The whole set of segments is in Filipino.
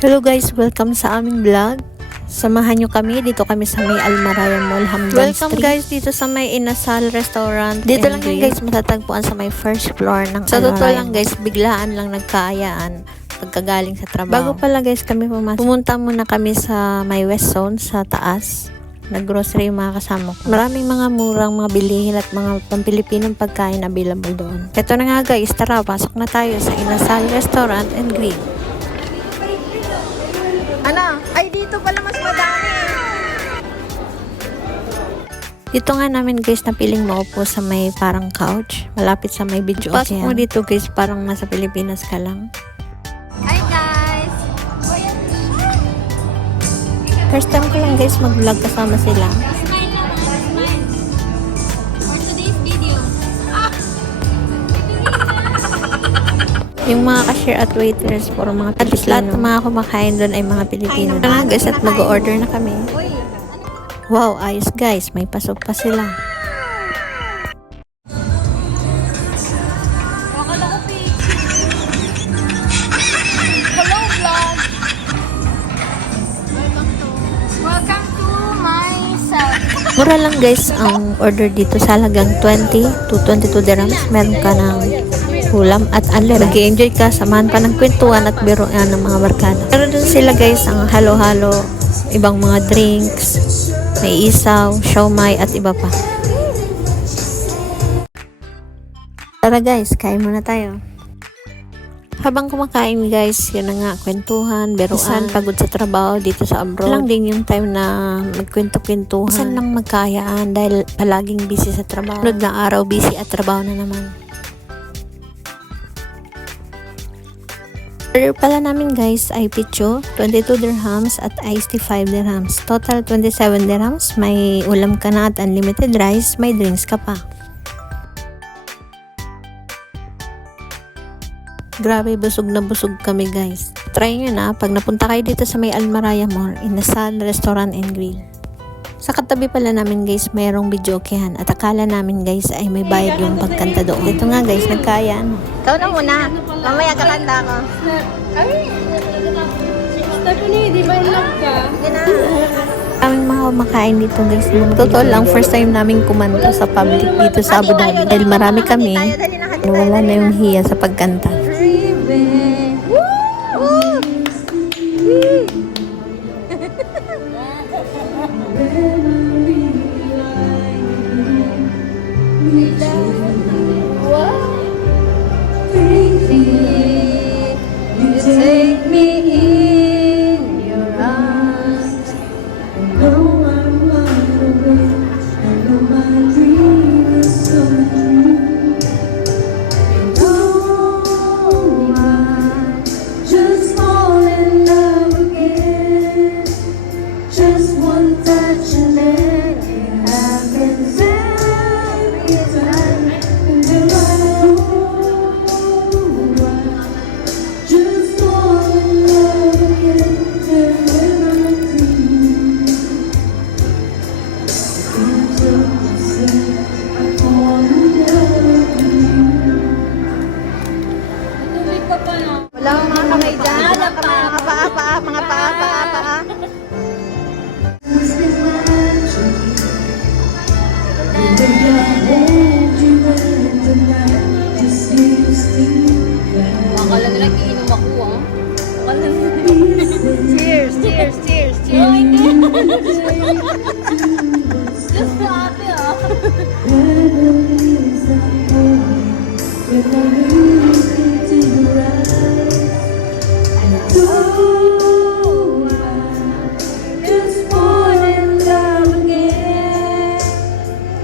Hello guys, welcome sa aming vlog. Samahan nyo kami, dito kami sa may Almaraya Mall, Hamdan Welcome Street. guys dito sa may Inasal Restaurant. Dito lang yan guys, matatagpuan sa may first floor ng Sa totoo Almaraya lang Mall. guys, biglaan lang nagkaayaan pagkagaling sa trabaho. Bago pala guys kami pumasok, pumunta muna kami sa may West Zone sa taas. Nag-grocery yung mga kasama ko. Maraming mga murang mga bilihin at mga pampilipinong pagkain available doon. Ito na nga guys, tara, pasok na tayo sa Inasal Restaurant and Grill. Ano? Ay, dito pala mas madami. Dito nga namin guys napiling maupo sa may parang couch, malapit sa may video. Pasok mo dito guys, parang nasa Pilipinas ka lang. Hi guys! First time ko lang guys mag-vlog kasama sila. Smile lang, smile. For today's video. Yung mga cashier at waiters, puro mga Pilipino. At least lahat ng mga kumakain doon ay mga Pilipino. Tara guys, at mag-order na kami. Wow, ayos guys, may pasok pa sila. Hello vlog! Welcome to my self. Mura lang guys ang order dito sa halagang 20 to 22 dirhams. Meron ka ng ulam at unlimited. Mag-enjoy ka, samahan pa ng kwentuhan at biruan ng mga barkada. Pero dun sila guys, ang halo-halo, ibang mga drinks, may isaw, siomai at iba pa. Tara guys, kain muna tayo. Habang kumakain guys, yun na nga, kwentuhan, biruan, pagod sa trabaho dito sa abroad. Lang din yung time na magkwento-kwentuhan. Saan lang magkayaan dahil palaging busy sa trabaho. Sunod na araw, busy at trabaho na naman. Order pala namin guys ay picho, 22 dirhams at iced tea 5 dirhams. Total 27 dirhams, may ulam ka na at unlimited rice, may drinks ka pa. Grabe, busog na busog kami guys. Try nyo na pag napunta kayo dito sa may Almaraya Mall, Inasal Restaurant and Grill. Sa katabi pala namin guys, mayroong videokehan at akala namin guys ay may bayad yung pagkanta doon. Ito nga guys, nagkayaan. Ikaw na muna. Mamaya kakanta ako. Stephanie, di ba in love ka? Aming mga kumakain dito guys. Totoo lang, first time namin kumanta sa public dito sa Abu Dhabi. Dahil marami kami, wala na yung hiya sa pagkanta. Take me in your arms. I know I'm running away. I know my dream is so true. And oh, I just fall in love again. Just one touch and then it happens every time. And then I know just fall in love again. And when I do, I tell myself I fall in love with you. Tuloy pa pa na. Wala akong mga kamay dyan. Mga paa. Mga paa. Must be magic. The way I hold you in the night just seems to Akala nila iinom ako ah. Akala nila. Cheers. Oh, hindi. Just to ate ah. Memories that hold me when I look into your eyes. And oh, I just fall in love again.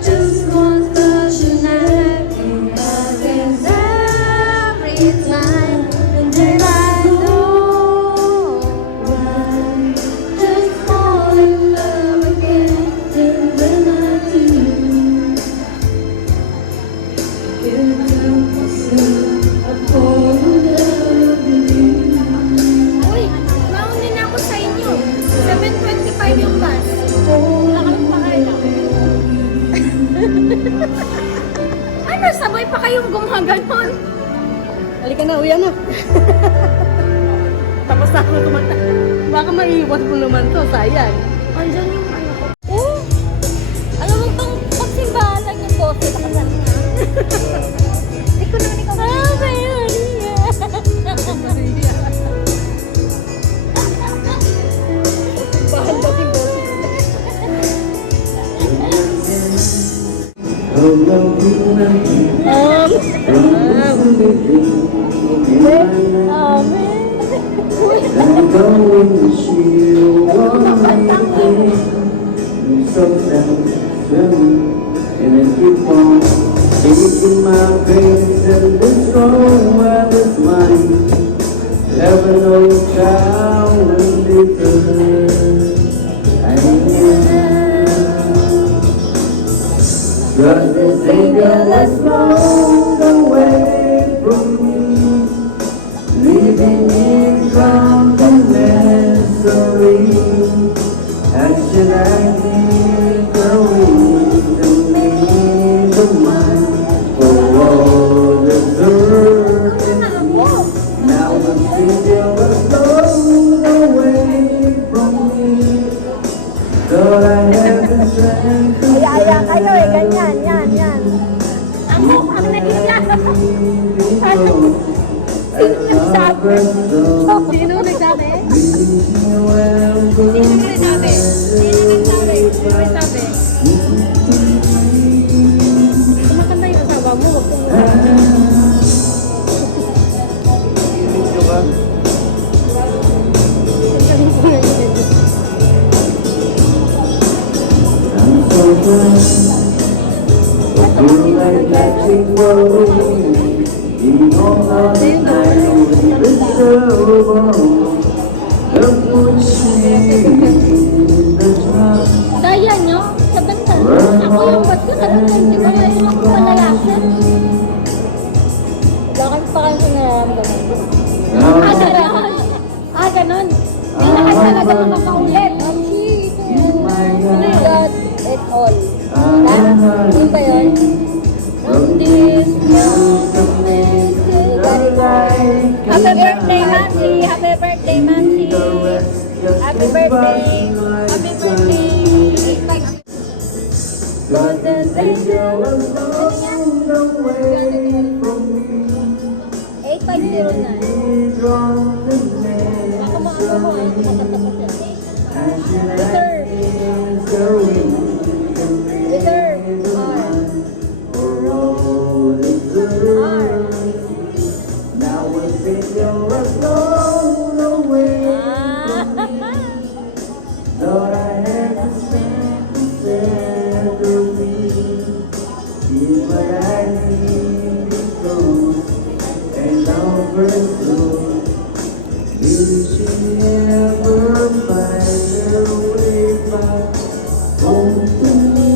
Just one touch and I can happens every time. And then I know I just fall in love again. And when I do, can't help myself. I fall in love with you. Uy, mauna na ako sa inyo. 7:25 yung bus. Wala kang pakailan. Ano, sabay pa kayong gumaganon? Halika na, uwi na. Tapos na ako kumanta. Baka maiiwas mo naman to, sayang. Andyan yung ano ko. Oh! Alam mo pang pagsimbahan lang yung bote. Nakasal na. Hindi ko naman ikaw. Ah, Maria! Bahan daw yung bote. I'm going to shield one thing. Sometimes and I keep on taking my face and this wrong where this mine. Never know child when they turn. I Cause the Savior has flown away from me, leaving me drunken misery. And should I keep going to make the mind for all the dirt? Now the Savior has flown away from me, thought I had the strength to Kaya kayo eh, ganyan, yan. Ako, ang nahiya. Sino nagsabi? Sino nagsabi? Sino nagsabi? Kumakanta yung asawa mo, wag kong I'm so glad I feel like letting go. Even though I know it's over, the push in the trap. Daya nyo, sa banta. Ako yung ba't ko, hindi ko na yung mga palalasan. Wala kang pa kayo nararamdaman. Ah, ganon. Ah, ganon. Hindi na kayo talaga makakaulit. God is all. Yun ba yun? From this world to make it right. Happy birthday, Mansi! Happy birthday, Mansi! Happy birthday! Happy birthday! Cause the Savior was flown away from me, 8509. drunken Baka maano mo ay makatapat yan. Reserve! Reserve! R! R! Now the Savior was flown away. Thought I had the strength to set her free. Here's what I need to go and love her so. Will she ever find her way back home to me?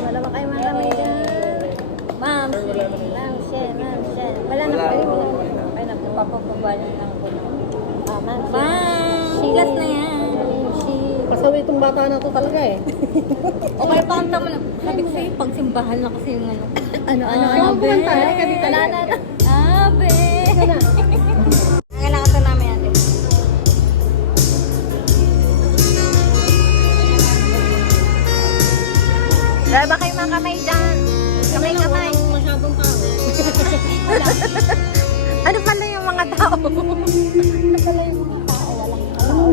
Wala ba kayo mga kamay dyan? Ma'am, Shen. Wala na kayo. Ay, napapapabalik lang ko na. Ma'am, sigas na yan. Pasawi itong bata na to talaga eh. Okay, pakanta mo na. Sabi ko sa'yo, pagsimbahan na kasi yung ano. Ano, Abe. Abe. Kailangan ito namin yan. Wala ba kayo mga kamay dyan? Kamay. Masyadong tao. Ano pala yung mga tao? Ano pala yung mga tao?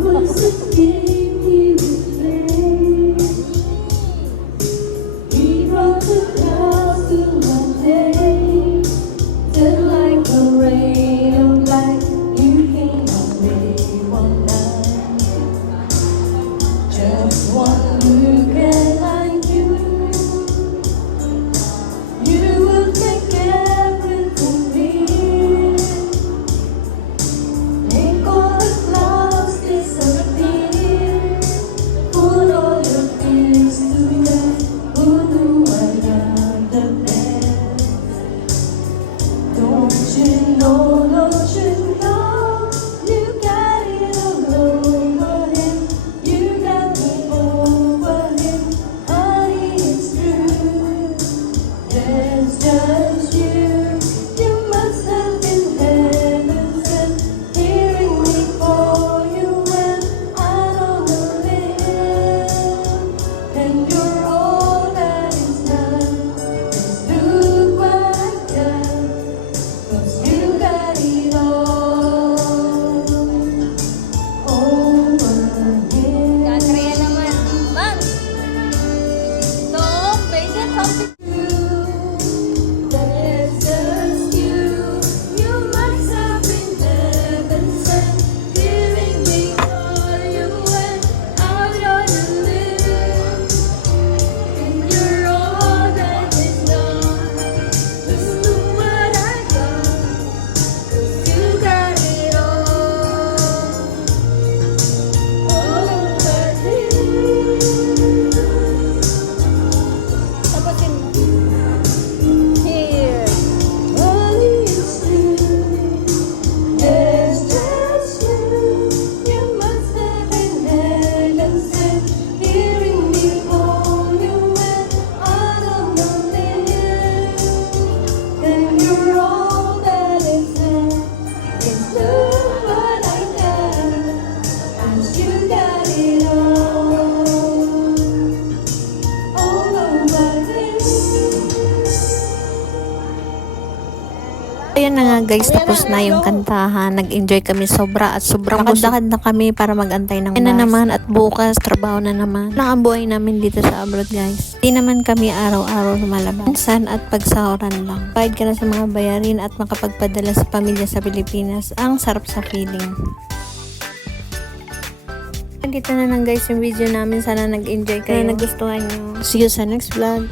Walang Was a game he would play. He brought the clouds to my day. Just like a ray of light, you came on me one night. Just one look and I knew you would take everything real. Make all the clouds disappear. Put all your fears to rest. Who knew I got the best? Don't you know, you got it all over him. You got me over guys, tapos na yung kantahan. Nag-enjoy kami sobra at sobrang lakad na kami para mag-antay ng bus. Na naman at bukas, trabaho na naman. Ang buhay namin dito sa abroad guys. Di naman kami araw-araw lumalabas. Minsan at pagsahuran lang. Bayad ka na sa mga bayarin at makapagpadala sa pamilya sa Pilipinas. Ang sarap sa feeling. Dito na lang guys yung video namin. Sana nag-enjoy kayo. Nagustuhan nyo. See you sa next vlog.